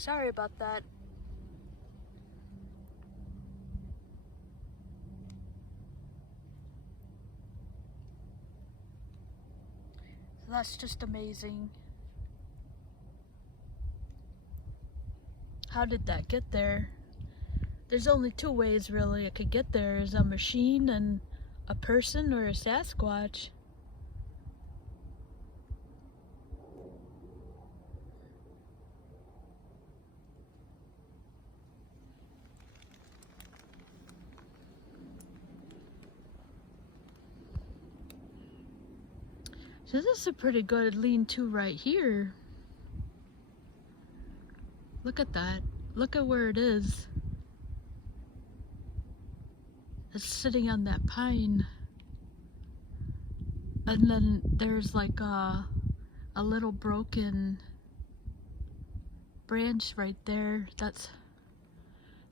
Sorry about that. So that's just amazing. How did that get there? There's only two ways really it could get there, is a machine and a person or a Sasquatch. So this is a pretty good lean-to right here. Look at that. Look at where it is. It's sitting on that pine. And then there's like a little broken branch right there that's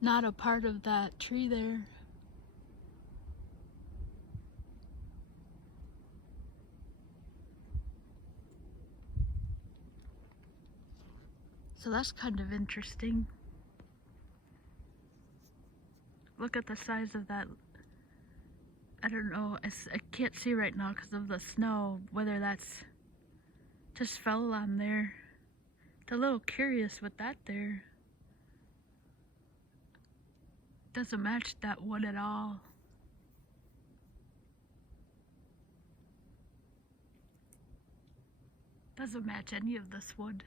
not a part of that tree there. So that's kind of interesting. Look at the size of that. I don't know, I can't see right now because of the snow, whether that's just fell on there. It's a little curious with that there. Doesn't match that wood at all. Doesn't match any of this wood.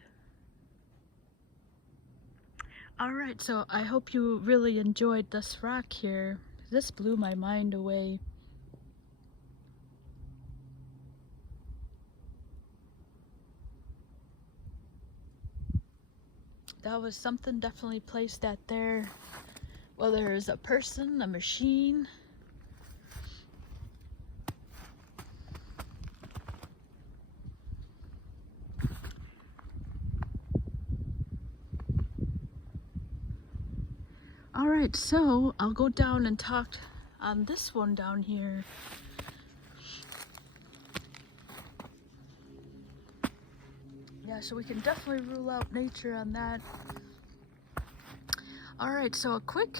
Alright, so I hope you really enjoyed this rock here. This blew my mind away. That was something definitely placed at there. Whether it's a person, a machine. Alright, so I'll go down and talk on this one down here. Yeah, so we can definitely rule out nature on that. Alright, so a quick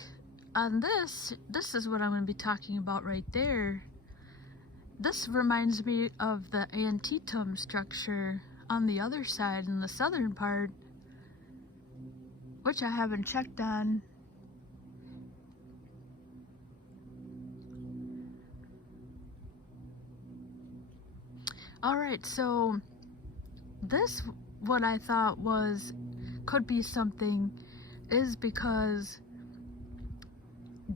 on this is what I'm going to be talking about right there. This reminds me of the Antietam structure on the other side in the southern part, which I haven't checked on. Alright, so this, what I thought could be something, is because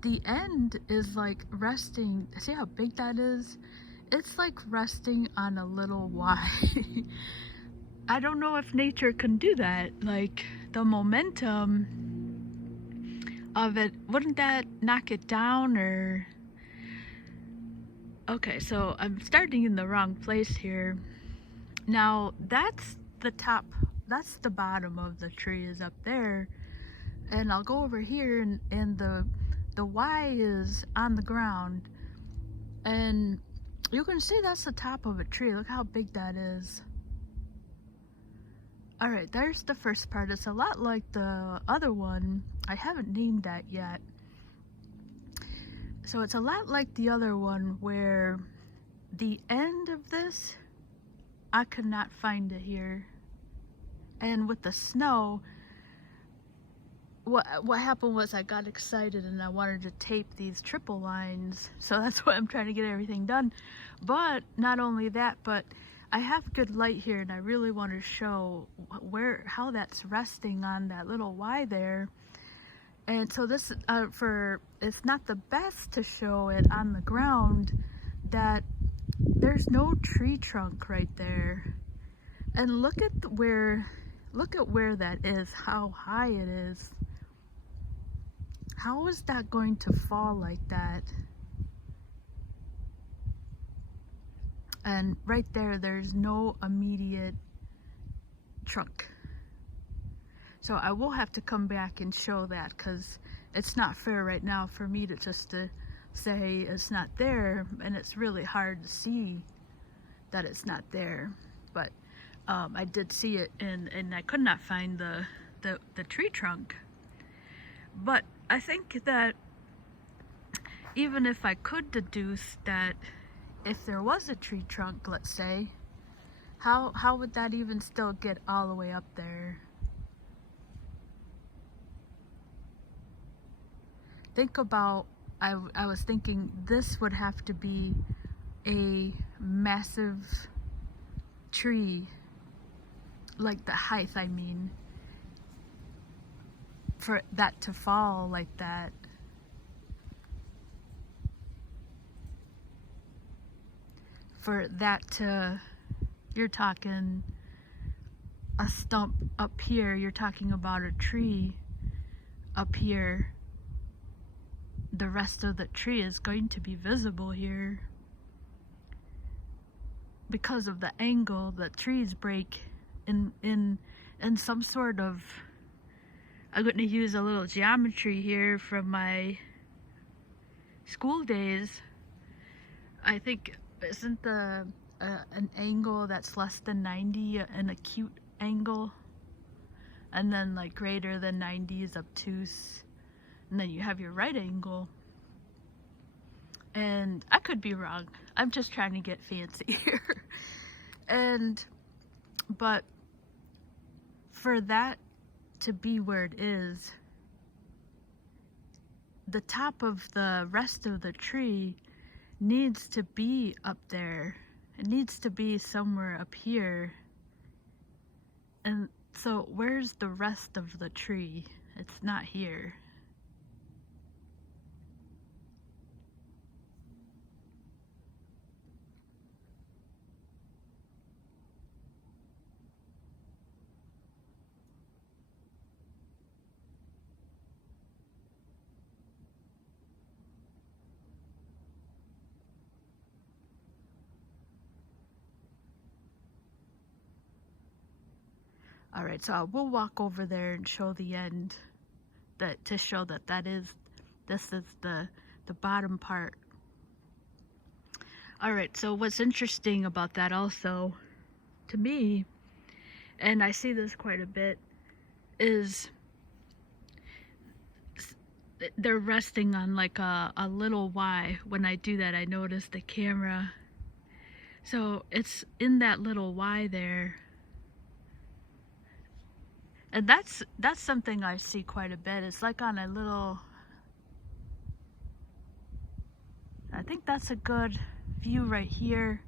the end is like resting. See how big that is? It's like resting on a little Y. I don't know if nature can do that. Like the momentum of it, wouldn't that knock it down? Or okay, so I'm starting in the wrong place here. Now that's the top, that's the bottom of the tree is up there, and I'll go over here and the Y is on the ground, and you can see that's the top of a tree. Look how big that is. Alright, there's the first part. It's a lot like the other one. I haven't named that yet. So it's a lot like the other one where the end of this, I could not find it here. And with the snow, what happened was I got excited and I wanted to tape these triple lines. So that's why I'm trying to get everything done. But not only that, but I have good light here and I really want to show how that's resting on that little Y there. And so this, it's not the best to show it on the ground, that there's no tree trunk right there. And look at where that is, how high it is. How is that going to fall like that? And right there, there's no immediate trunk. So I will have to come back and show that, because it's not fair right now for me to just say it's not there, and it's really hard to see that it's not there. But I did see it, and I could not find the tree trunk. But I think that even if I could deduce that if there was a tree trunk, let's say, how would that even still get all the way up there? Think about, I was thinking this would have to be a massive tree, like the height, I mean, for that to fall like that. For that to, you're talking a stump up here, you're talking about a tree up here. The rest of the tree is going to be visible here. Because of the angle, the trees break in some sort of, I'm going to use a little geometry here from my school days. I think, isn't the an angle that's less than 90 an acute angle? And then like greater than 90 is obtuse. And then you have your right angle. And I could be wrong. I'm just trying to get fancy here. But for that to be where it is, the top of the rest of the tree needs to be up there. It needs to be somewhere up here. And so where's the rest of the tree? It's not here. All right, so we'll walk over there and show the end, that to show that this is the bottom part. All right, so what's interesting about that also, to me, and I see this quite a bit, is they're resting on like a little Y. When I do that, I notice the camera. So it's in that little Y there. And that's something I see quite a bit. It's like on a little, I think that's a good view right here.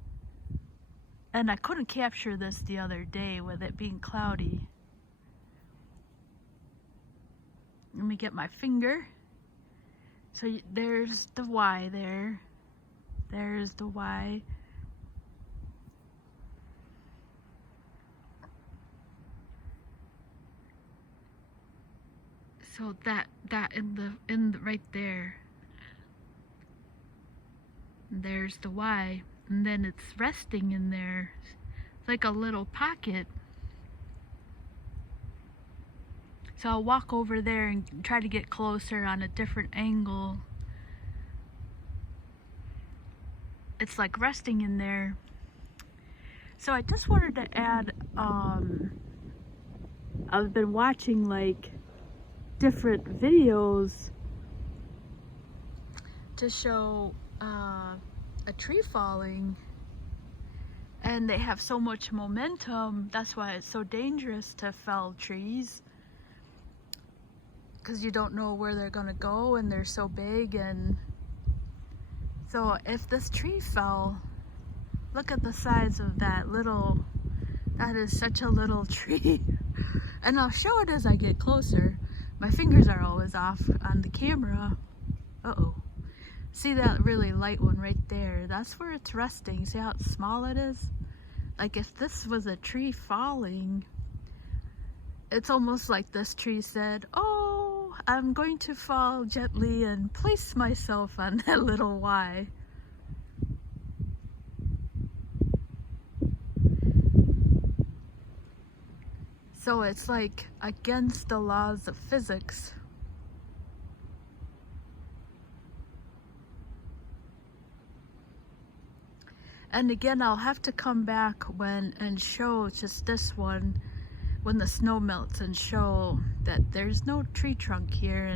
And I couldn't capture this the other day with it being cloudy. Let me get my finger. So there's the Y there. There's the Y. So that in the right there. There's the Y, and then it's resting in there. It's like a little pocket. So I'll walk over there and try to get closer on a different angle. It's like resting in there. So I just wanted to add, I've been watching like different videos to show a tree falling, and they have so much momentum. That's why it's so dangerous to fell trees, because you don't know where they're gonna go and they're so big. And so if this tree fell, look at the size of that little, that is such a little tree. And I'll show it as I get closer. My fingers are always off on the camera. Uh-oh. See that really light one right there? That's where it's resting. See how small it is? Like if this was a tree falling, it's almost like this tree said, oh, I'm going to fall gently and place myself on that little Y. So it's like against the laws of physics. And again, I'll have to come back and show just this one, when the snow melts and show that there's no tree trunk here,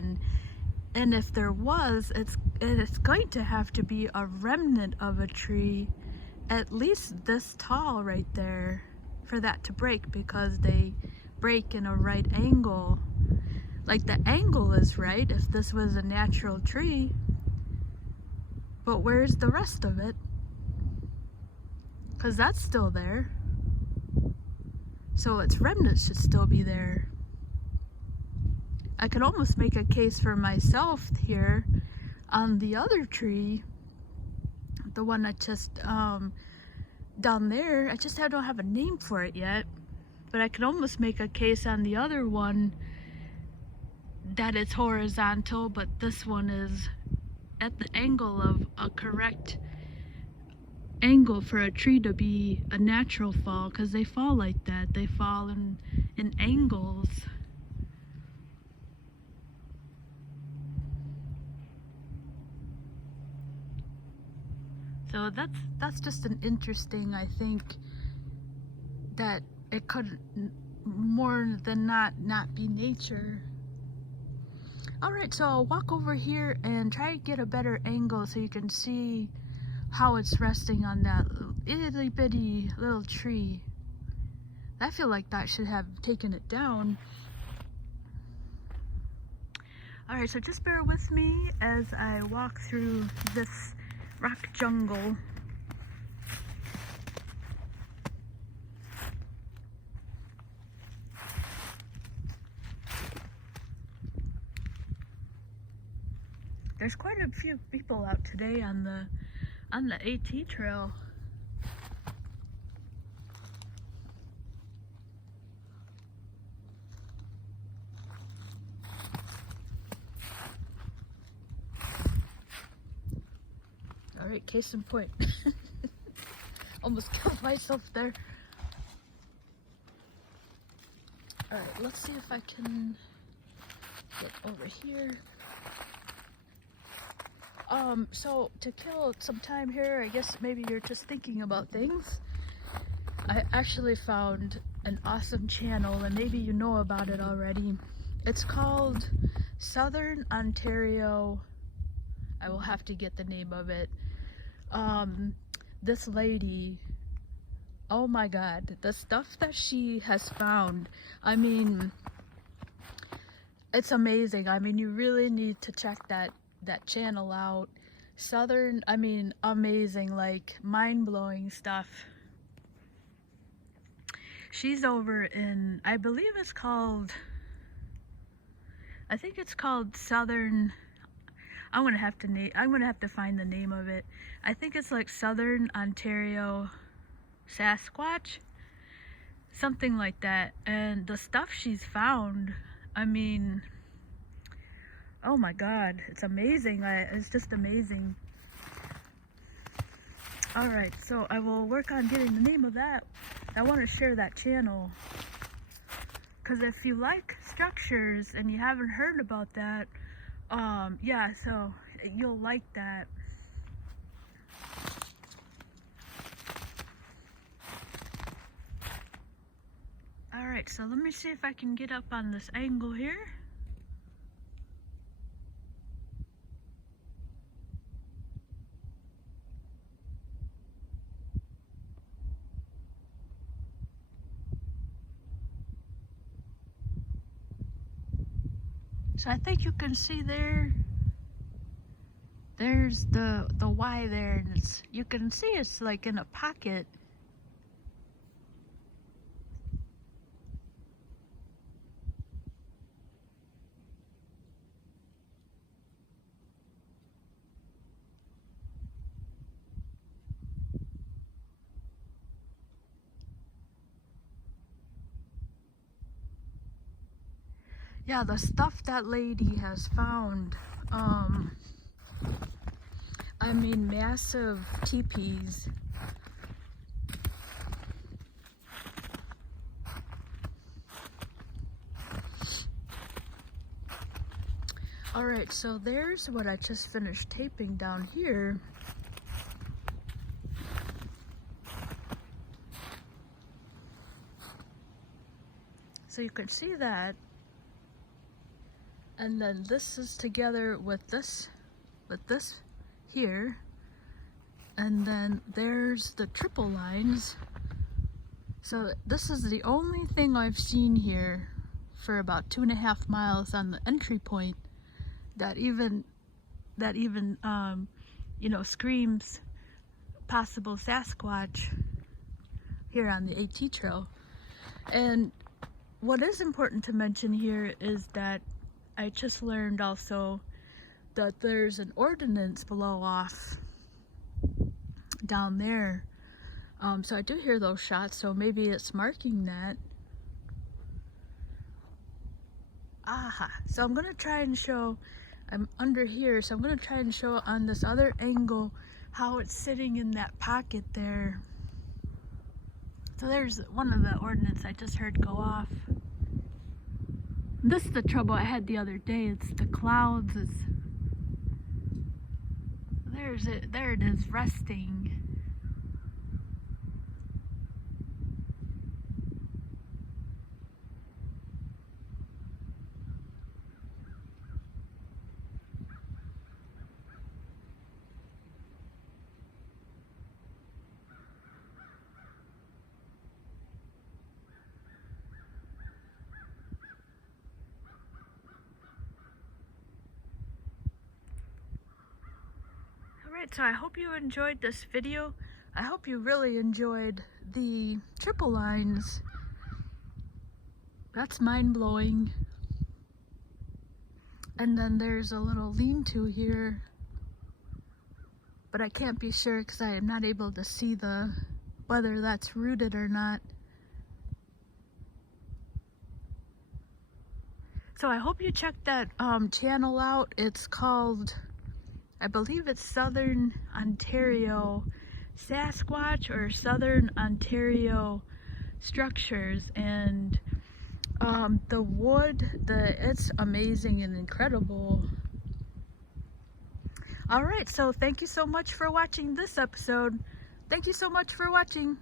and if there was, it's going to have to be a remnant of a tree at least this tall right there for that to break, because they break in a right angle. Like, the angle is right if this was a natural tree, but where's the rest of it? Because that's still there. So its remnants should still be there. I could almost make a case for myself here on the other tree, the one that just down there. I just don't have a name for it yet, but I could almost make a case on the other one that it's horizontal, but this one is at the angle of a correct angle for a tree to be a natural fall, because they fall like that. They fall in angles. So that's just an interesting, I think, that it could more than not be nature. Alright, so I'll walk over here and try to get a better angle so you can see how it's resting on that itty bitty little tree. I feel like that should have taken it down. Alright, so just bear with me as I walk through this rock jungle. There's quite a few people out today on the AT trail. Alright, case in point. Almost killed myself there. Alright, let's see if I can get over here. So to kill some time here, I guess maybe you're just thinking about things. I actually found an awesome channel, and maybe you know about it already. It's called Southern Ontario. I will have to get the name of it. This lady, oh my god, the stuff that she has found, I mean, it's amazing. I mean, you really need to check that channel out. Southern, I mean, amazing, like mind-blowing stuff. She's over in, I believe it's called, I think it's called Southern, I'm gonna have to find the name of it. I think it's like Southern Ontario Sasquatch, something like that. And the stuff she's found, I mean, oh my god, it's amazing. It's just amazing. Alright, so I will work on getting the name of that. I want to share that channel, because if you like structures and you haven't heard about that, yeah, so you'll like that. Alright, so let me see if I can get up on this angle here. So I think you can see there's the Y there, and you can see it's like in a pocket. Yeah, the stuff that lady has found, I mean, massive teepees. Alright, so there's what I just finished taping down here. So you can see that. And then this is together with this here. And then there's the triple lines. So this is the only thing I've seen here for about 2.5 miles on the entry point that even you know, screams possible Sasquatch here on the AT trail. And what is important to mention here is that I just learned also that there's an ordinance blow off down there. So I do hear those shots, so maybe it's marking that. Aha, so I'm gonna try and show, I'm under here, so I'm gonna try and show on this other angle how it's sitting in that pocket there. So there's one of the ordnance I just heard go off. This is the trouble I had the other day. It's the clouds. There it is, resting. Alright, so I hope you enjoyed this video. I hope you really enjoyed the triple lines. That's mind-blowing. And then there's a little lean-to here, but I can't be sure because I am not able to see whether that's rooted or not. So I hope you check that channel out. It's called, I believe it's Southern Ontario Sasquatch or Southern Ontario Structures, and the wood, it's amazing and incredible. Alright, so thank you so much for watching this episode. Thank you so much for watching.